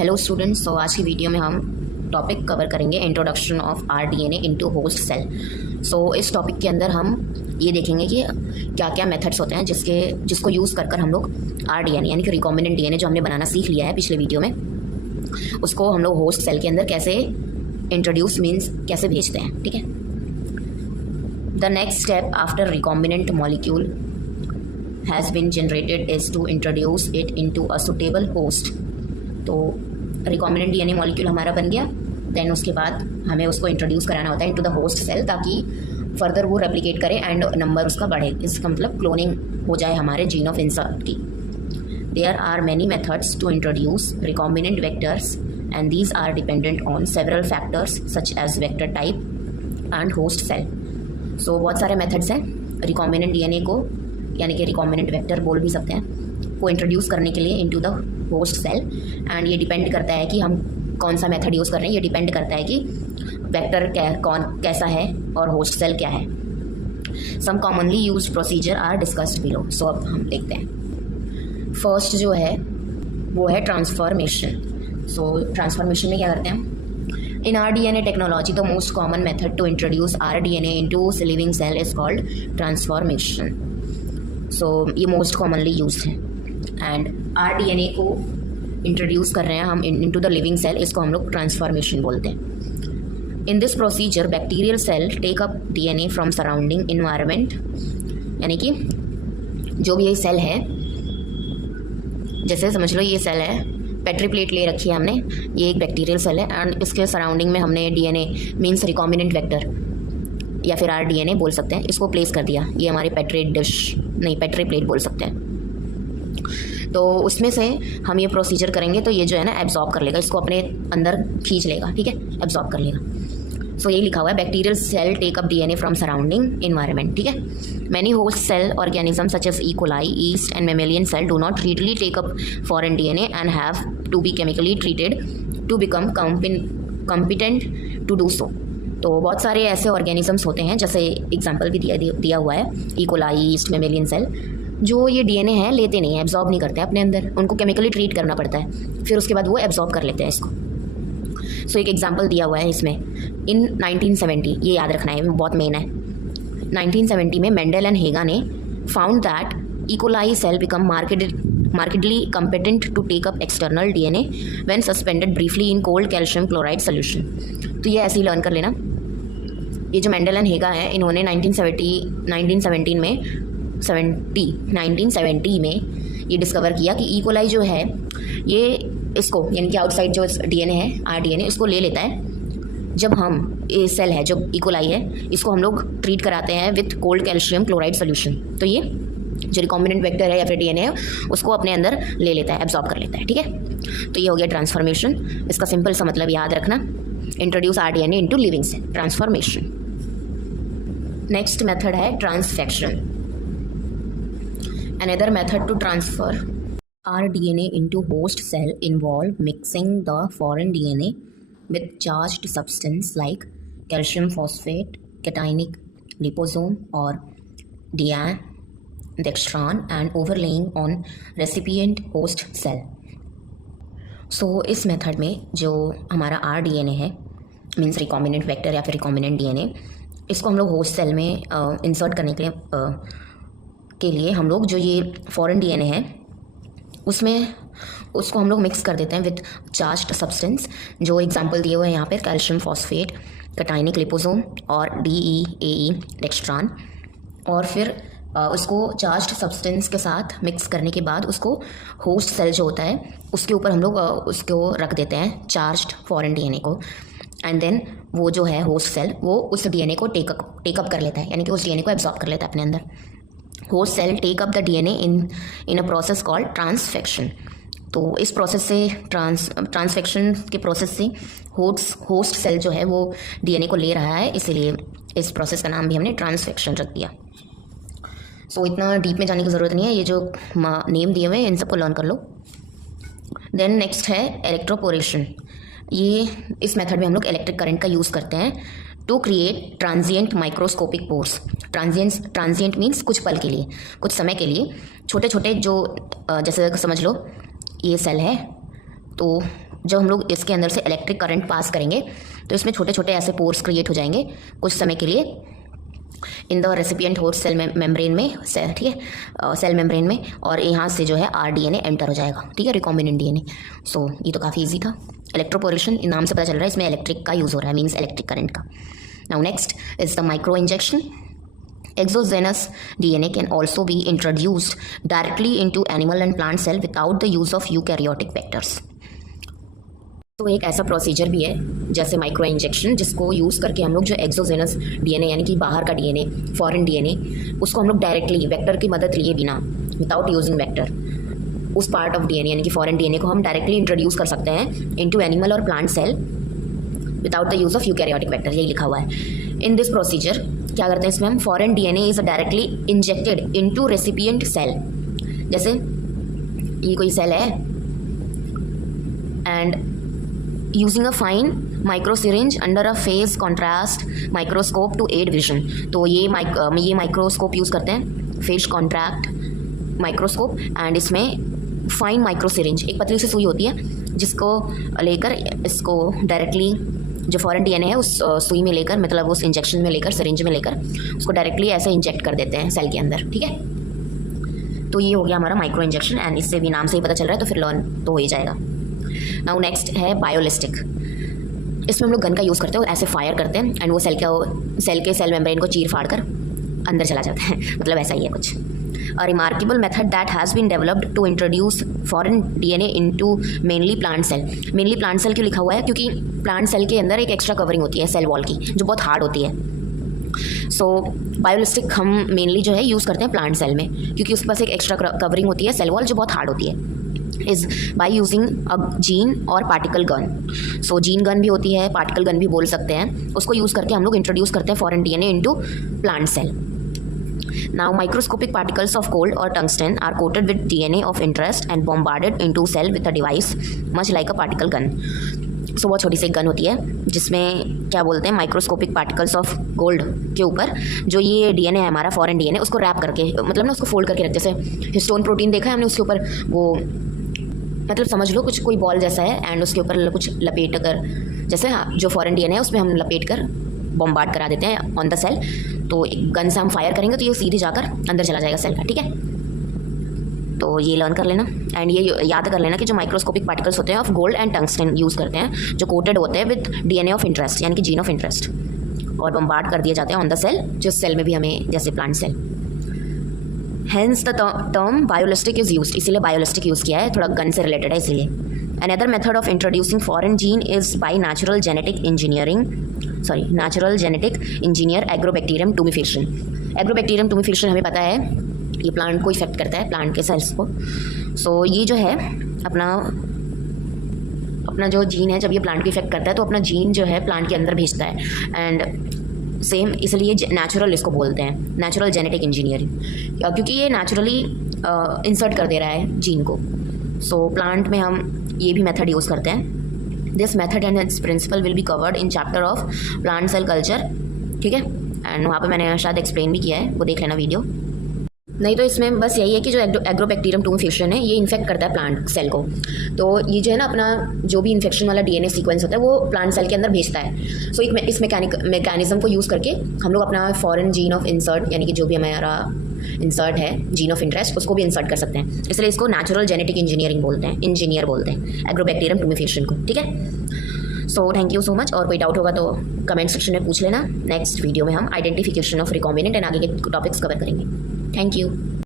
Hello students, तो आज की वीडियो में हम टॉपिक कवर करेंगे introduction of rDNA into host cell. So इस टॉपिक के अंदर हम ये देखेंगे कि क्या क्या मेथड्स होते हैं जिसको यूज़ कर हम लोग आरडीएनए यानी कि रिकॉम्बिनेंट डीएनए जो हमने बनाना सीख लिया है पिछले वीडियो में, उसको हम लोग होस्ट सेल के अंदर कैसे इंट्रोड्यूस मीन्स कैसे भेजते हैं। ठीक है। The next step after recombinant molecule has been generated is to introduce it into a suitable host. तो रिकॉम्बिनेंट डीएनए मॉलिक्यूल हमारा बन गया, देन उसके बाद हमें उसको इंट्रोड्यूस कराना होता है इनटू द होस्ट सेल ताकि फर्दर वो रेप्लिकेट करे एंड नंबर उसका बढ़े। इसका मतलब क्लोनिंग हो जाए हमारे जीन ऑफ इंसर्ट की। There are many methods to introduce recombinant vectors and these are dependent on several factors such as vector type and host cell. So बहुत सारे मेथड्स हैं रिकॉम्बिनेंट डीएनए को यानी कि रिकॉम्बिनेंट वेक्टर बोल भी सकते हैं को इंट्रोड्यूस करने के लिए into the host cell. And ये डिपेंड करता है कि हम कौन सा मेथड यूज़ कर रहे हैं। ये डिपेंड करता है कि वेक्टर कैसा है और होस्ट सेल क्या है। Some commonly use procedure are discussed below. So अब हम देखते हैं। फर्स्ट जो है वो है ट्रांसफॉर्मेशन। सो ट्रांसफॉर्मेशन में क्या करते हैं in r D N A technology the most common method to introduce r D N A into living cell is called transformation. So ये मोस्ट कॉमनली यूज है and r D N A को introduce कर रहे हैं हम into the living cell, इसको हम लोग ट्रांसफॉर्मेशन बोलते हैं। In this procedure bacterial cell take up DNA from surrounding environment, यानी कि जो भी ये सेल है, जैसे समझ लो ये सेल है, पेट्री प्लेट ले रखी है हमने, ये एक बैक्टीरियल सेल है एंड इसके सराउंडिंग में हमने डीएनए मीन्स रिकॉम्बिनेंट वेक्टर या फिर आर डीएनए बोल सकते हैं, इसको प्लेस कर दिया। ये हमारी पेट्री प्लेट बोल सकते हैं। तो उसमें से हम ये प्रोसीजर करेंगे तो ये जो है ना एब्जॉर्ब कर लेगा, इसको अपने अंदर खींच लेगा। ठीक है, एब्जॉर्ब कर लेगा। सो ये लिखा हुआ है bacterial cell take up DNA from surrounding environment. ठीक है। Many host cell organism such as E coli, yeast and mammalian cell do not readily take up foreign DNA and have to be chemically treated to become competent to do so. तो बहुत सारे ऐसे organisms होते हैं, जैसे example भी दिया हुआ है, E coli, yeast, mammalian cell, जो ये डीएनए है लेते नहीं है, एब्जॉर्ब नहीं करते हैं अपने अंदर, उनको केमिकली ट्रीट करना पड़ता है, फिर उसके बाद वो एब्जॉर्ब कर लेते हैं इसको। सो एक एग्जांपल दिया हुआ है इसमें इन 1970, ये याद रखना है, बहुत मेन है। 1970 में मेंडल एंड हेगा ने found that E coli cell become markedly competent to take up external DNA when suspended briefly in cold calcium chloride solution. तो ये ऐसे ही लर्न कर लेना। ये जो मेंडल एंड हेगा है, इन्होंने 1970 में ये डिस्कवर किया कि ई कोलाई जो है ये इसको यानी कि आउटसाइड जो डीएनए है आर डीएनए इसको ले लेता है। जब हम ये सेल है जो ई कोलाई है इसको हम लोग ट्रीट कराते हैं with cold calcium chloride solution, तो ये जो रिकॉम्बिनेंट वेक्टर है या फिर डीएनए है उसको अपने अंदर ले लेता है, एब्जॉर्ब कर लेता है। ठीक है, तो ये हो गया ट्रांसफॉर्मेशन। इसका सिंपल सा मतलब याद रखना, introduce r DNA into living cell, transformation. Next method है transfection. Another method to transfer rDNA into host cell involve mixing the foreign DNA with charged substance like calcium phosphate, cationic liposome or dextran and overlaying on recipient host cell. So इस method में जो हमारा rDNA है means recombinant vector या फिर recombinant DNA, इसको हम लोग होस्ट सेल में इंसर्ट करने के लिए हम लोग जो ये फॉरेन डीएनए है उसको हम लोग मिक्स कर देते हैं विद चार्ज्ड सब्सटेंस। जो एग्जांपल दिए हुए हैं यहाँ पे कैल्शियम फॉस्फेट, कैटाइनिक लिपोसोम और DEAE डेक्स्ट्रान, और फिर उसको चार्ज्ड सब्सटेंस के साथ मिक्स करने के बाद उसको होस्ट सेल जो होता है उसके ऊपर हम लोग उसको रख देते हैं चार्ज्ड फॉरेन डीएनए को, एंड देन वो जो है होस्ट सेल वो उस डीएनए को टेकअप कर लेता है, यानी कि उस डीएनए को एब्जॉर्ब कर लेता है अपने अंदर। Host cell take up the DNA in a process called transfection. तो इस प्रोसेस से ट्रांसफेक्शन के प्रोसेस से होस्ट सेल जो है वो डीएनए को ले रहा है, इसीलिए इस प्रोसेस का नाम भी हमने ट्रांसफेक्शन रख दिया। सो इतना डीप में जाने की ज़रूरत नहीं है, ये जो नेम दिए हुए हैं इन सबको लर्न कर लो। देन नेक्स्ट है इलेक्ट्रोपोरेशन। ये इस मेथड में हम लोग इलेक्ट्रिक करंट का यूज़ करते हैं to create transient microscopic pores. Transient means कुछ पल के लिए, कुछ समय के लिए छोटे छोटे जो जैसे समझ लो ये सेल है तो जब हम लोग इसके अंदर से इलेक्ट्रिक करंट पास करेंगे तो इसमें छोटे छोटे ऐसे पोर्स क्रिएट हो जाएंगे कुछ समय के लिए in the recipient host cell membrane में, ठीक है, सेल मेम्ब्रेन में, और यहाँ से जो है आरडीएनए एंटर हो जाएगा, ठीक है, रिकॉम्बिनेंट डीएनए। सो ये तो काफ़ी इजी था। इलेक्ट्रोपोरेशन नाम से पता चल रहा है इसमें इलेक्ट्रिक का यूज़ हो रहा है, मीन्स इलेक्ट्रिक करंट का। Now next is the micro injection. Exogenous DNA can also be introduced directly into animal and plant cell without the use of eukaryotic vectors. तो एक ऐसा प्रोसीजर भी है जैसे माइक्रो इंजेक्शन, जिसको यूज़ करके हम लोग जो एक्सोजेनस डीएनए यानी कि बाहर का डीएनए, फॉरेन डीएनए, उसको हम लोग डायरेक्टली वेक्टर की मदद लिए बिना, विदाउट यूजिंग वेक्टर, उस पार्ट ऑफ डीएनए यानी कि फॉरेन डीएनए को हम डायरेक्टली इंट्रोड्यूस कर सकते हैं इनटू एनिमल और plant cell without the use of eukaryotic vector, यही लिखा हुआ है। इन दिस प्रोसीजर क्या करते हैं इसमें हम, foreign DNA is directly injected into recipient cell. जैसे ये कोई सेल है and using a fine micro syringe under a phase contrast microscope to aid vision. तो ये माइक्रोस्कोप यूज़ करते हैं, फेज कॉन्ट्रैक्ट माइक्रोस्कोप, एंड इसमें फाइन माइक्रो सिरिंज, एक पतली सी सुई होती है जिसको लेकर इसको डायरेक्टली जो फॉरेन डीएनए है उस सुई में लेकर, मतलब उस इंजेक्शन में लेकर, सिरिंज में लेकर उसको डायरेक्टली ऐसे इंजेक्ट कर देते हैं सेल के अंदर, ठीक है। तो ये हो गया हमारा माइक्रो इंजेक्शन, एंड इससे भी नाम से ही पता चल रहा है तो फिर लर्न तो हो ही जाएगा। नाउ नेक्स्ट है बायोलिस्टिक। इसमें हम लोग गन का यूज़ करते हैं और ऐसे फायर करते हैं एंड वो सेल के सेल मेम्ब्रेन को चीर फाड़ कर अंदर चला जाता है, मतलब ऐसा ही है कुछ। A remarkable method that has been developed to introduce foreign DNA into mainly plant cell. Mainly plant cell क्यों लिखा हुआ है, क्योंकि प्लांट सेल के अंदर एक एक्स्ट्रा कवरिंग होती है सेल वॉल की, जो बहुत हार्ड होती है। सो बायोलिस्टिक हम मेनली जो है यूज़ करते हैं प्लांट सेल में, क्योंकि उसके पास एक एक्स्ट्रा कवरिंग होती है सेल वॉल जो बहुत हार्ड होती है। Is by using a gene और पार्टिकल गन। सो जीन गन भी होती है, पार्टिकल गन भी बोल सकते हैं, उसको यूज़ करके हम लोग इंट्रोड्यूस करते हैं foreign DNA into plant cell. Now microscopic particles of gold or tungsten are coated with DNA of interest and bombarded into cell with a device much like a particle gun. So बहुत छोटी सी एक gun होती है जिसमें क्या बोलते हैं, microscopic particles of gold के ऊपर जो ये डीएनए है हमारा फॉरेन डीएनए, उसको रैप करके, मतलब ना उसको फोल्ड करके रखते, जैसे हिस्टोन प्रोटीन देखा है हमने, उसके ऊपर वो, मतलब समझ लो कुछ कोई बॉल जैसा है एंड उसके ऊपर कुछ लपेट कर, जैसे हाँ जो फॉरेन डीएनए है उसमें हम लपेट कर बॉम्बार्ड करा देते हैं ऑन द सेल। तो एक गन से हम फायर करेंगे तो ये सीधे जाकर अंदर चला जाएगा सेल का, ठीक है। तो ये लर्न कर लेना एंड ये याद कर लेना कि जो माइक्रोस्कोपिक पार्टिकल्स होते हैं of gold and tungsten use करते हैं, जो कोटेड होते हैं विद डीएनए ऑफ इंटरेस्ट यानी कि जीन ऑफ इंटरेस्ट, और बॉम्बार्ड कर दिए जाते हैं ऑन द सेल, जिस सेल में भी हमें, जैसे plant cell. Hence the term biolistic is use, इसीलिए बायोलिस्टिक यूज़ किया है, थोड़ा गन से रिलेटेड है इसीलिए। Another method of introducing foreign gene is by natural genetic engineer agrobacterium tumefacium. Agrobacterium tumefacium हमें पता है ये प्लांट को इफेक्ट करता है, प्लांट के सेल्स को। सो ये जो है अपना जो जीन है, जब ये प्लांट को इफेक्ट करता है तो अपना जीन जो है प्लांट के अंदर भेजता है, एंड सेम इसलिए नेचुरल इसको बोलते हैं, नेचुरल जेनेटिक इंजीनियरिंग, क्योंकि ये नेचुरली इंसर्ट कर दे रहा है जीन को। सो प्लांट में हम ये भी मेथड यूज़ करते हैं। This method and its principle will be covered in chapter of plant cell culture, ठीक है, एंड वहाँ पे मैंने शायद एक्सप्लेन भी किया है, वो देख लेना वीडियो। नहीं तो इसमें बस यही है कि जो एग्रोबैक्टीरियम टूमेफेशियन है ये इन्फेक्ट करता है प्लांट सेल को। तो ये जो है ना अपना जो भी इन्फेक्शन वाला डीएनए सीक्वेंस होता है वो प्लांट सेल के अंदर भेजता है। सो इस मैकेनिज्म को यूज़ करके हम लोग अपना फॉरेन जीन ऑफ इंसर्ट, यानी कि जो भी हमारा इंसर्ट है जीन ऑफ इंटरेस्ट, उसको भी इंसर्ट कर सकते हैं, इसलिए इसको नेचुरल जेनेटिक इंजीनियरिंग बोलते हैं, इंजीनियर बोलते हैं एग्रोबैक्टीरियम टूमेफेशियन को, ठीक है। So thank you so much, और कोई डाउट होगा तो कमेंट सेक्शन में पूछ लेना। नेक्स्ट वीडियो में हम आइडेंटिफिकेशन ऑफ रिकॉम्बिनेंट एंड आगे के टॉपिक्स कवर करेंगे। Thank you.